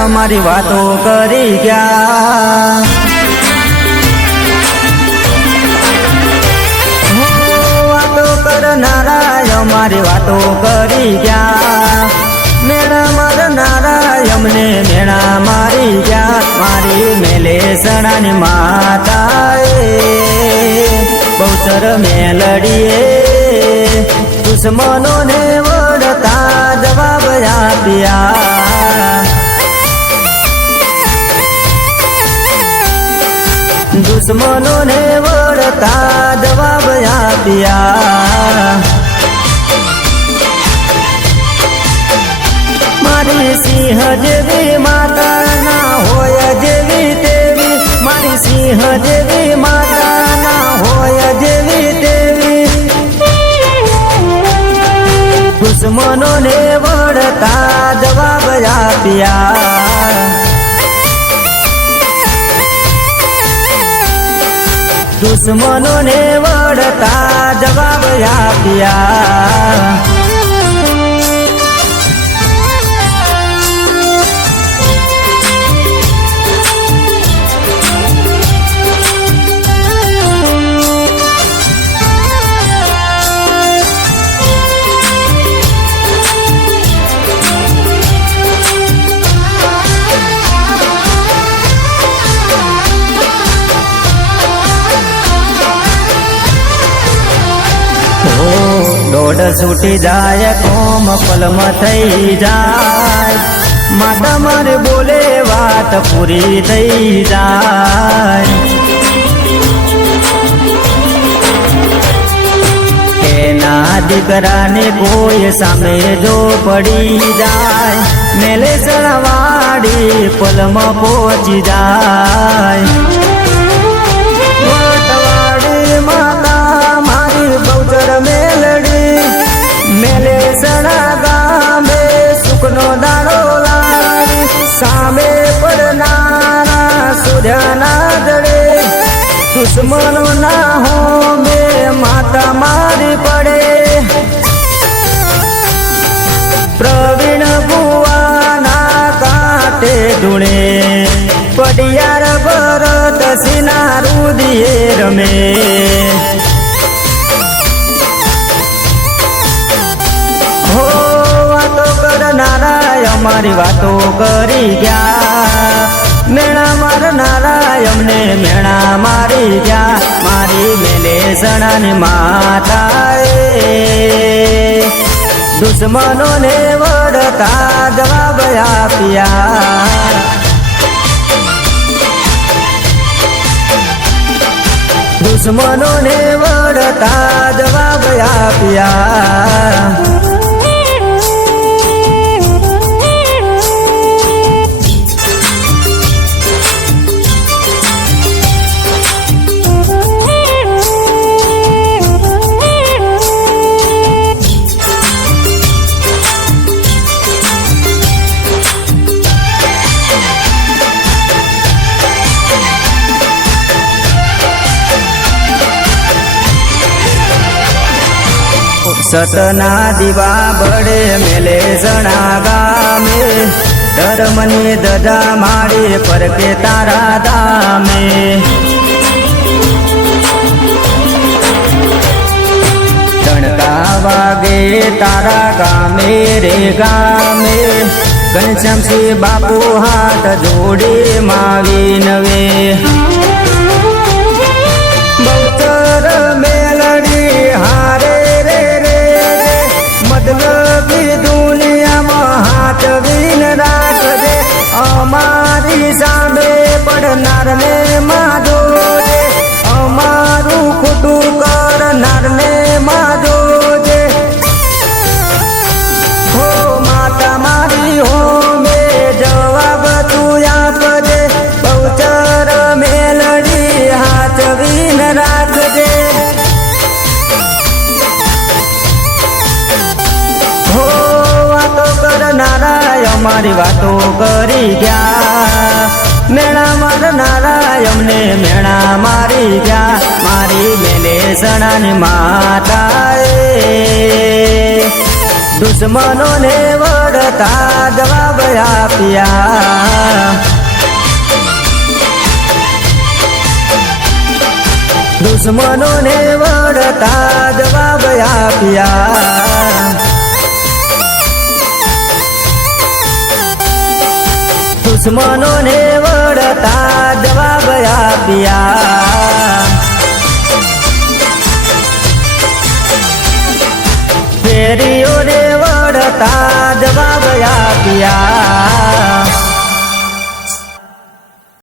અમારી વાતો કરી ગયા, વાતો કરનારા અમારી વાતો કરી ગયા, મેળા મારનારા અમને મેળા મારી ગયા. મારી મેલે સણાની માતાએ બહુચર મેલડીએ દુશ્મનોને વળતા જવાબ આપ્યા. દુશ્મનોને વળતા જવાબ આપ્યા. મારી સિંહ જેવી માતા ના હોય જેવી તેવી, મારી સિંહ જેવી માતા ના હોય જેવી તેવી. દુશ્મનોને વળતા જવાબ આપ્યા. દુશ્મનોને વળતા જવાબ આપ્યા. દોડ છૂટી જાય કોમ પલમ થઈ જાય, માતા મારે બોલે વાત પૂરી થઈ જાય. એના દીકરાને કોઈ સામે જો પડી જાય, મેલે સળવાડી પલમ પહોંચી જાય. વટવાડી માતા મારી બહુચર મેલડી, મેલે સણા ગામે સુખનો દાડો લાવી. સામે પડનારા સૂર્યના જડે દુશ્મનો ના હોમે માતા મારી પડે. પ્રવીણ ભુવાના કાંઠે ધૂણે પડિયાર ભરત સિના રુદિયે રમે. અમારી વાતો કરી ગયા, મેળા મારનારા અમને મેળા મારી ગયા. મારી મેલે સણાની માતાએ દુશ્મનોને વળતા જવાબ આપ્યા. દુશ્મનોને વળતા જવાબ આપ્યા. સતના દીવા બળે મેલે સણા ગામે, ધર્મની ધજા માડી પરકે તારા ધામે. ટણકા વાગે તારા ગામે રે ગામે, ઘનશ્યામસિંહ બાપુ હાથ જોડી માવી નવે. બહુચર મેલડી હારે મતલબી દુનિયામાં હાથ વીન રાખજે. અમારી સામે પડનારને માં જોજે, અમારું ખોટું કરનારને માં જોજે. હો માતા મારી હો મે મારનારા અમારી વાતો કરી ગયા, મેણા મારનારા અમને મેણા મારી ગયા. મારી મેલેસણાની માતાએ દુશ્મનોને વળતા જવાબ આપ્યા, દુશ્મનોને વળતા જવાબ આપ્યા, દુશ્મનોને વળતા જવાબ આપ્યા. ફેરીઓને વળતા જવાબ આપ્યા,